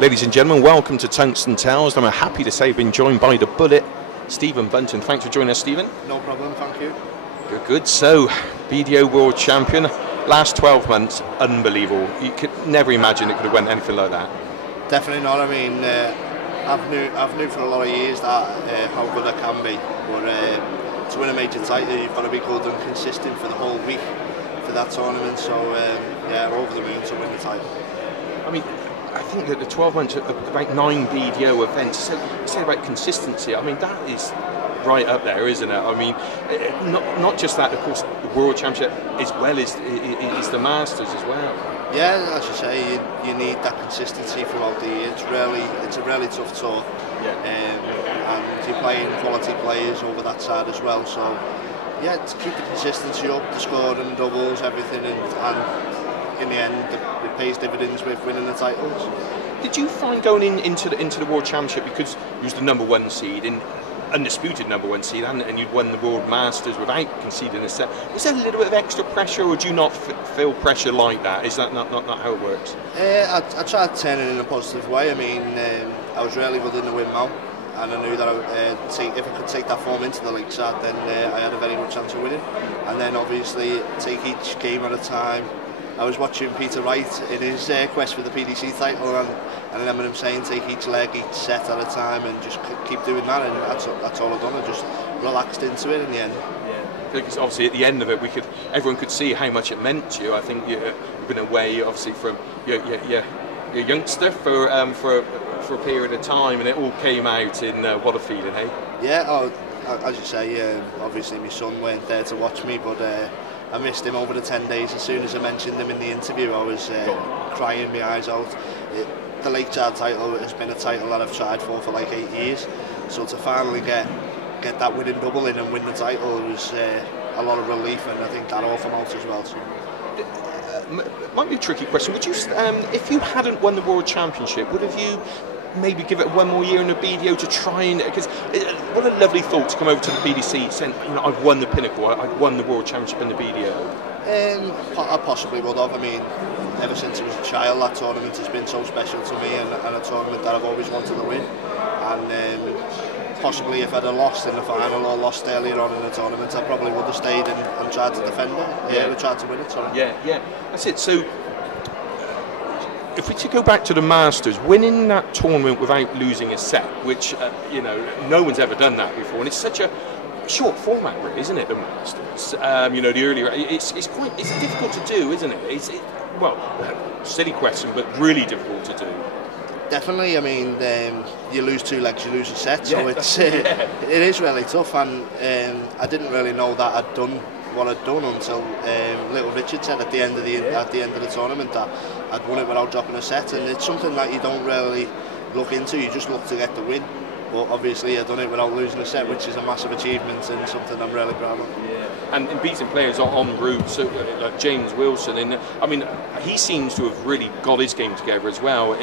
Ladies and gentlemen, welcome to TungstenTales. I'm happy to say I've been joined by the Bullet, Stephen Bunting. Thanks for joining us, Stephen. No problem, thank you. Good, good. So, BDO World Champion, last 12 months, unbelievable. You could never imagine it could have went anything like that. Definitely not. I mean, I've knew for a lot of years that how good I can be, but to win a major title, you've got to be good and consistent for the whole week for that tournament. So, yeah, over the moon to win the title. I mean, I think that the 12 months, about 9 BDO events, so say about consistency, I mean, that is right up there, isn't it? I mean, not just that, of course, the World Championship as well as the Masters as well. Yeah, as you say, you need that consistency throughout the year. It's a really tough tour, and you're playing quality players over that side as well. So, yeah, to keep the consistency up, the scoring, doubles, everything, and in the end, it pays dividends with winning the titles. Did you find going into the World Championship, because you was the #1 seed, in undisputed #1 seed, and you'd won the World Masters without conceding a set, was there a little bit of extra pressure, or do you not feel pressure like that? Is that not how it works? I tried to turn it in a positive way. I mean, I was really good in the windmill, and I knew that if I could take that form into the league side, then I had a very good chance of winning. And then obviously take each game at a time. I was watching Peter Wright in his quest for the PDC title, and I remember him saying take each leg, each set at a time, and just keep doing that, and that's all I've done. I just relaxed into it in the end. Yeah, because obviously at the end of it, everyone could see how much it meant to you. I think you've been away, obviously, from your youngster for a period of time, and it all came out in what a feeling, hey? Yeah, as you say, obviously my son weren't there to watch me, but I missed him over the 10 days. As soon as I mentioned him in the interview, I was crying my eyes out. The Lakeside title has been a title that I've tried for like 8 years, so to finally get that winning double in and win the title was a lot of relief, and I think that all come out as well. So. Might be a tricky question. Would you, if you hadn't won the World Championship, would have you maybe give it one more year in the BDO to try and, because what a lovely thought to come over to the PDC saying, you know, I've won the pinnacle, I've won the World Championship in the BDO. I possibly would have. I mean, ever since I was a child, that tournament has been so special to me, and a tournament that I've always wanted to win. And possibly if I'd have lost in the final or lost earlier on in the tournament, I probably would have stayed and tried to defend it. Yeah, we tried to win it. Sorry. Yeah, that's it. So, if we to go back to the Masters, winning that tournament without losing a set, which you know, no one's ever done that before, and it's such a short format, really, isn't it? The Masters, you know, the earlier, it's difficult to do, isn't it? Well, silly question, but really difficult to do. Definitely. I mean, you lose 2 legs, you lose a set, so it is really tough. And I didn't really know that I'd done what I'd done until little Richard said at the end of the tournament that I'd won it without dropping a set, and it's something that you don't really look into. You just look to get the win. But obviously I've done it without losing a set, which is a massive achievement and something I'm really proud of. Yeah, and in beating players en route, so like James Wilson, and I mean, he seems to have really got his game together as well.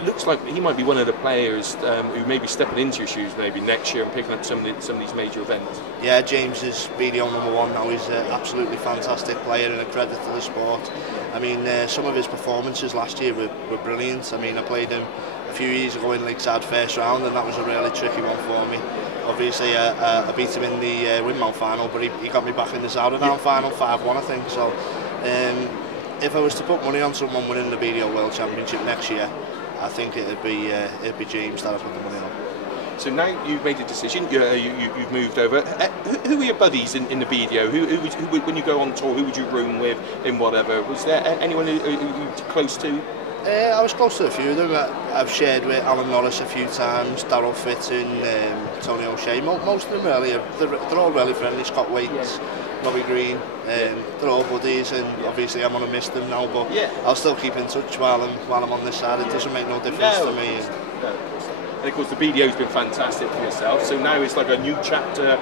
Looks like he might be one of the players who may be stepping into your shoes maybe next year and picking up some of these major events. Yeah, James is BDO #1 now. He's an absolutely fantastic player and a credit to the sport. I mean, some of his performances last year were brilliant. I mean, I played him a few years ago in Lakeside first round, and that was a really tricky one for me. Obviously, I beat him in the windmill final, but he got me back in the Southern final 5-1, I think. So, if I was to put money on someone winning the BDO World Championship next year, I think it'd be James that I put the money on. So now you've made a decision. You've moved over. Who are your buddies in the BDO? Who when you go on tour, who would you room with in whatever? Was there anyone who you're close to? I was close to a few of them. I've shared with Alan Norris a few times, Darryl Fitton, Tony O'Shea. Most of them really, they're all really friendly. Scott Waits, Robbie Green, they're all buddies, and obviously I'm going to miss them now, but I'll still keep in touch while I'm on this side. It doesn't make no difference to me. And of course the BDO's been fantastic for yourself, so now it's like a new chapter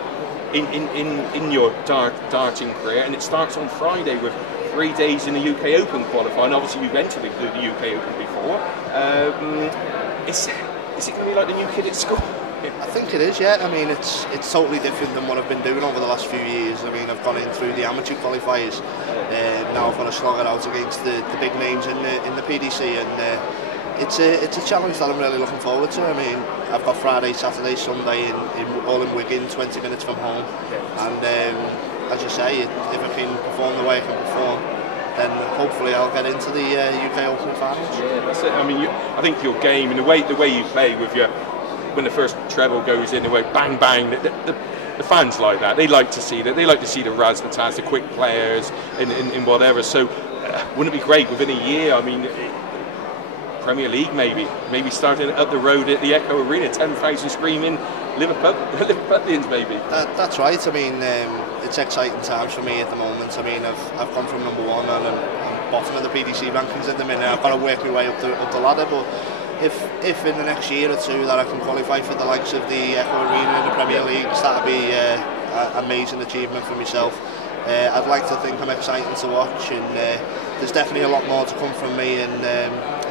in your darting career, and it starts on Friday with 3 days in the UK Open qualifying. Obviously you've entered the UK Open before. Is it going to be like the new kid at school? I think it is, yeah. I mean, it's totally different than what I've been doing over the last few years. I mean, I've gone in through the amateur qualifiers, now I've got to slog it out against the big names in the PDC, and it's a challenge that I'm really looking forward to. I mean, I've got Friday, Saturday, Sunday all in Wigan, 20 minutes from home, and as you say, if I can perform the way I can perform, then hopefully I'll get into the UK Open finals. Yeah, that's it. I mean, I think your game and the way you play with your, when the first treble goes in, the way bang bang, the fans like that. They like to see that. They like to see the razzmatazz, the quick players, in whatever. So, wouldn't it be great within a year? I mean, Premier League maybe starting up the road at the Echo Arena, 10,000 screaming Liverpudlians maybe. That's right. I mean, it's exciting times for me at the moment. I mean, I've gone from number 1 and I'm bottom of the PDC rankings at the minute. I've got to work my way up the ladder, but if in the next year or two that I can qualify for the likes of the Echo Arena in the Premier League, that'd be an amazing achievement for myself. I'd like to think I'm exciting to watch, and there's definitely a lot more to come from me, and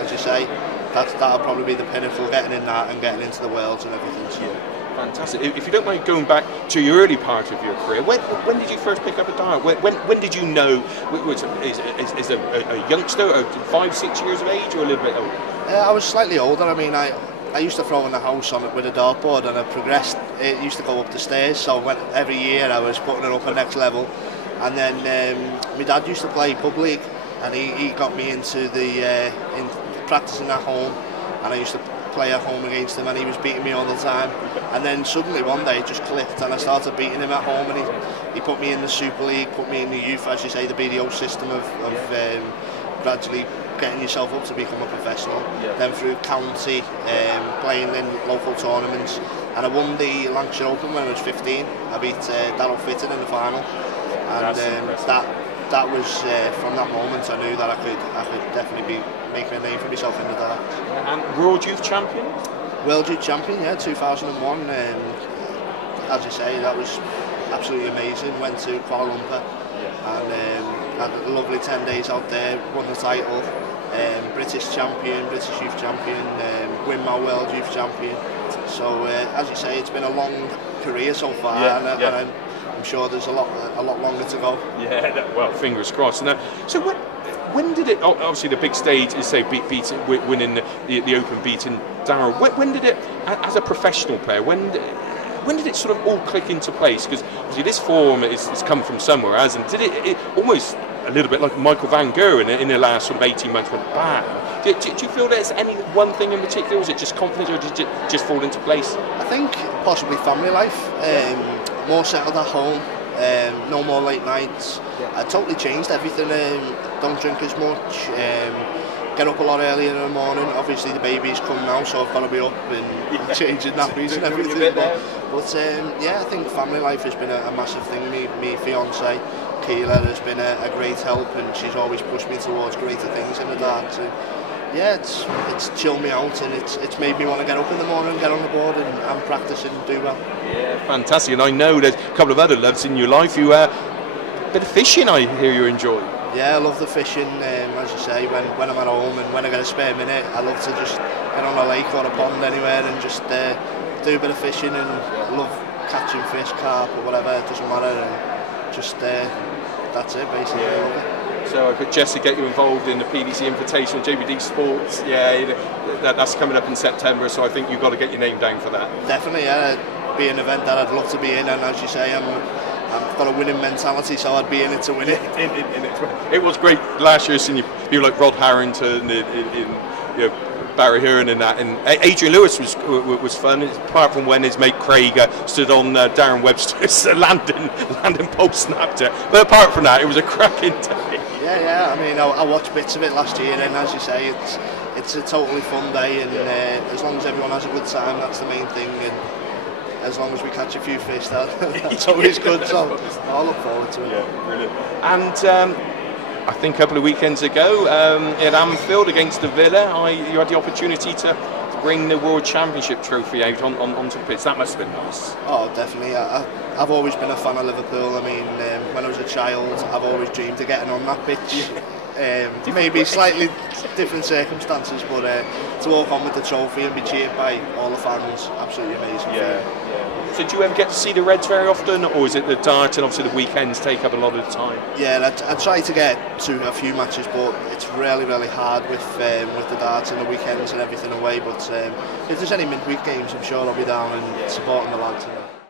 as you say, that'll probably be the pinnacle, getting in that and getting into the Worlds and everything. So. Yeah, fantastic. If you don't mind going back to your early part of your career, when did you first pick up a dart? When did you know? Is a youngster, 5, 6 years of age, or a little bit older? I was slightly older. I mean, I used to throw in the house on it with a dartboard, and I progressed. It used to go up the stairs, so every year I was putting it up a next level. And then my dad used to play pub league, and he got me into in practicing at home, and I used to play at home against him, and he was beating me all the time. And then suddenly one day it just clicked, and I started beating him at home, and he put me in the Super League, put me in the youth, as you say, the BDO system of gradually getting yourself up to become a professional. Then through county, playing in local tournaments, and I won the Lancashire Open when I was 15. I beat Darryl Fitton in the final, and that was from that moment I knew that I could definitely be making a name for myself in the dart. And World Youth Champion? World Youth Champion, yeah, 2001. As you say, that was absolutely amazing. Went to Kuala Lumpur and had a lovely 10 days out there, won the title. British champion, British youth champion, win my World Youth Champion. So as you say, it's been a long career so far, and I'm sure there's a lot longer to go. Yeah, well, fingers crossed. Now, so when did it? Obviously, the big stage is say winning the Open, beating Darryl. When did it, as a professional player, when did it sort of all click into place? Because obviously this form has come from somewhere, hasn't it? Did it almost a little bit like Michael van Gerwen in the last sort of 18 months went bam? Do you feel there's any one thing in particular, or is it just confidence, or did it just fall into place? I think possibly family life, more settled at home, no more late nights. I totally changed everything. Don't drink as much, get up a lot earlier in the morning. Obviously the baby's come now, so I've got to be up and changing nappies and everything. But yeah, I think family life has been a massive thing. Me fiance Keela has been a great help, and she's always pushed me towards greater things in the dart. Yeah, it's chilled me out, and it's made me want to get up in the morning, get on the board and practice and do well. Yeah, fantastic. And I know there's a couple of other loves in your life. You a bit of fishing, I hear you enjoy. Yeah, I love the fishing. As you say, when I'm at home and when I get a spare minute, I love to just get on a lake or a pond anywhere and just do a bit of fishing, and love catching fish, carp or whatever. It doesn't matter, and just that's it basically. Yeah. So I could Jesse get you involved in the PDC Invitational, JBD Sports. Yeah, that's coming up in September, so I think you've got to get your name down for that. Definitely, yeah. It'd be an event that I'd love to be in, and as you say, I've got a winning mentality, so I'd be in it to win it. It was great last year seeing people like Rod Harrington, Barry Hearn and that, and Adrian Lewis was fun, apart from when his mate Craig stood on Darren Webster's landing pole snapped it. But apart from that, it was a cracking day. Yeah. I mean, I watched bits of it last year, and as you say, it's a totally fun day, and as long as everyone has a good time, that's the main thing. And as long as we catch a few fish, that's always good. So I look forward to it. Yeah, brilliant. And I think a couple of weekends ago at Anfield against the Villa, you had the opportunity to bring the World Championship trophy out onto the pitch. That must have been nice. Oh, definitely. I've always been a fan of Liverpool. I mean, when I was a child, I've always dreamed of getting on that pitch. maybe slightly different circumstances, but to walk on with the trophy and be cheered by all the fans, absolutely amazing. Yeah. So do you ever get to see the Reds very often, or is it the dart and obviously the weekends take up a lot of the time? Yeah, I try to get to a few matches, but it's really hard with the darts and the weekends and everything away. But if there's any midweek games, I'm sure I'll be down and supporting the lads.